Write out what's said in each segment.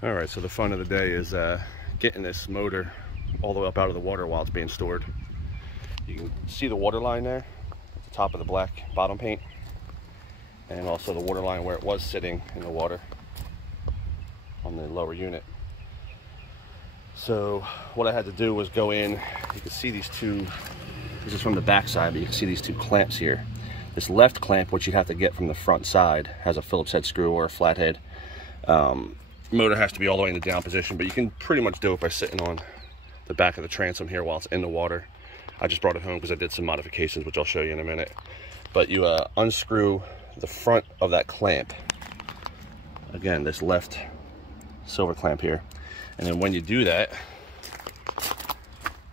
All right, so the fun of the day is getting this motor all the way up out of the water while it's being stored. You can see the water line there at the top of the black bottom paint, and also the water line where it was sitting in the water on the lower unit. So what I had to do was go in. You can see these two, this is from the back side, but you can see these two clamps here. This left clamp, which you have to get from the front side, has a Phillips head screw or a flathead. Motor has to be all the way in the down position, but you can pretty much do it by sitting on the back of the transom here while it's in the water. I just brought it home because I did some modifications, which I'll show you in a minute. But you unscrew the front of that clamp. Again, this left silver clamp here. And then when you do that,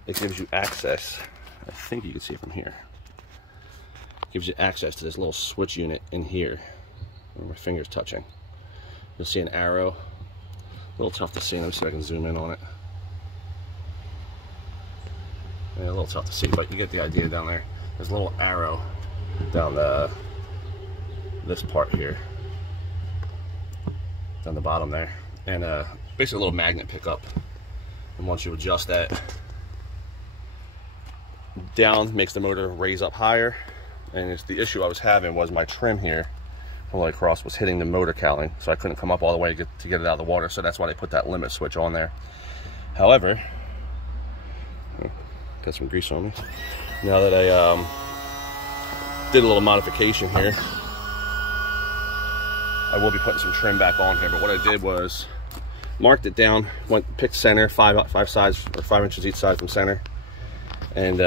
it gives you access. I think you can see it from here. It gives you access to this little switch unit in here where my finger's touching. You'll see an arrow. A little tough to see. Let me see if I can zoom in on it. Yeah, a little tough to see, but you get the idea down there. There's a little arrow down this part here, down the bottom there, and basically a little magnet pickup. And once you adjust that down, makes the motor raise up higher. And it's the issue I was having was my trim here all the way across was hitting the motor cowling, so I couldn't come up all the way to get it out of the water. So that's why they put that limit switch on there. However, got some grease on me. Now that I did a little modification here, I will be putting some trim back on here. But what I did was marked it down, picked center, five sides or 5 inches each side from center, and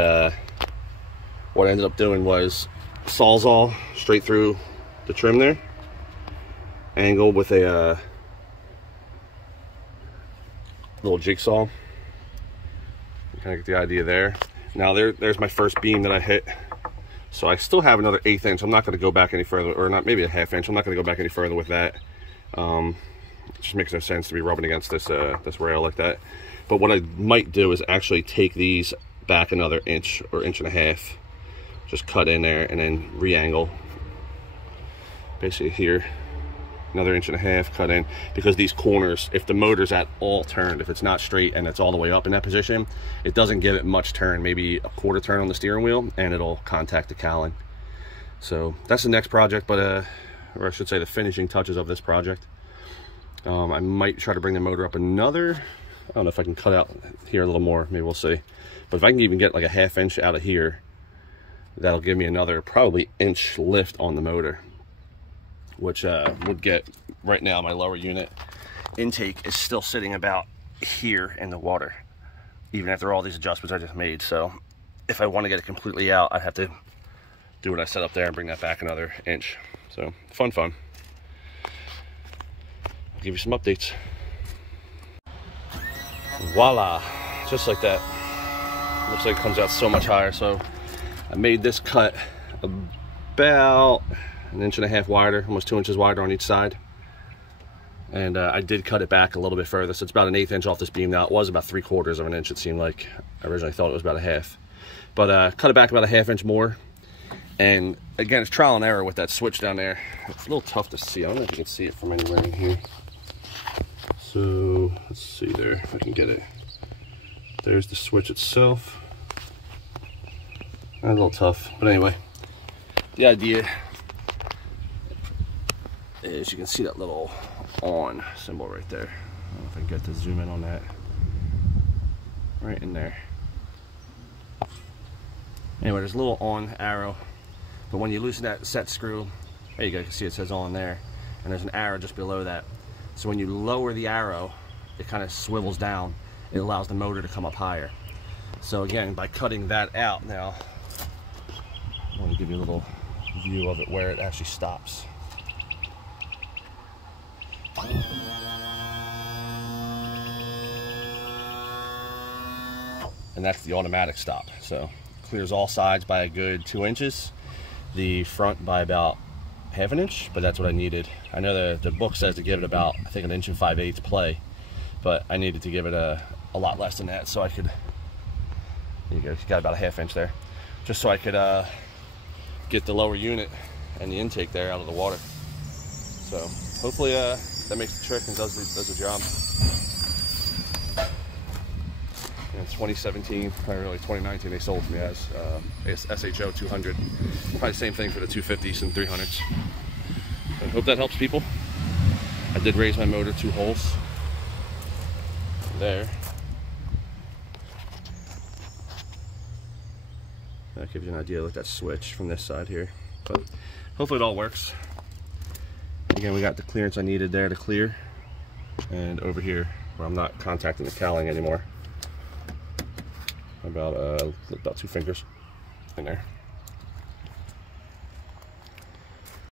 what I ended up doing was sawzall straight through the trim there, angled with a little jigsaw. You kind of get the idea there. Now there's my first beam that I hit. So I still have another 1/8 inch. I'm not going to go back any further, or not, maybe a 1/2 inch. I'm not going to go back any further with that. It just makes no sense to be rubbing against this this rail like that. But what I might do is actually take these back another inch or 1.5 inches. Just cut in there and then re-angle. Basically here, another 1.5 inches cut in, because these corners, if the motor's at all turned, if it's not straight and it's all the way up in that position, it doesn't give it much turn, maybe a 1/4 turn on the steering wheel, and it'll contact the cowling. So that's the next project, but or I should say the finishing touches of this project. I might try to bring the motor up another, I don't know if I can cut out here a little more, maybe we'll see. But if I can even get like a 1/2 inch out of here, that'll give me another probably inch lift on the motor, which would get, right now my lower unit intake is still sitting about here in the water, even after all these adjustments I just made. So if I want to get it completely out, I'd have to do what I set up there and bring that back another inch. So fun. I'll give you some updates. Voila, just like that. Looks like it comes out so much higher. So I made this cut about 1.5 inches wider, almost 2 inches wider on each side. And I did cut it back a little bit further, so it's about 1/8 inch off this beam now. It was about 3/4 of an inch, it seemed like. I originally thought it was about 1/2. But cut it back about 1/2 inch more. And again, it's trial and error with that switch down there. It's a little tough to see. I don't know if you can see it from anywhere in here. So let's see there, if I can get it. There's the switch itself. A little tough, but anyway, the idea is you can see that little on symbol right there. I don't know if I can get to zoom in on that. Right in there. Anyway, there's a little on arrow, but when you loosen that set screw, there you go, you can see it says on there, and there's an arrow just below that. So when you lower the arrow, it kind of swivels down. It allows the motor to come up higher. So again, by cutting that out now, I want to give you a little view of it where it actually stops. And that's the automatic stop. So clears all sides by a good 2 inches, the front by about 1/2 inch, but that's what I needed. I know the book says to give it about, I think, 1 5/8 inches play, but I needed to give it a lot less than that, so I could, there you go, you got about 1/2 inch there, just so I could get the lower unit and the intake there out of the water. So hopefully that makes the trick and does the job. In 2017, probably really 2019, they sold me as SHO 200. Probably the same thing for the 250s and 300s. I hope that helps people. I did raise my motor 2 holes there. That gives you an idea. Look at that switch from this side here. But hopefully it all works. Again, we got the clearance I needed there to clear, and over here where I'm not contacting the cowling anymore. About 2 fingers in there.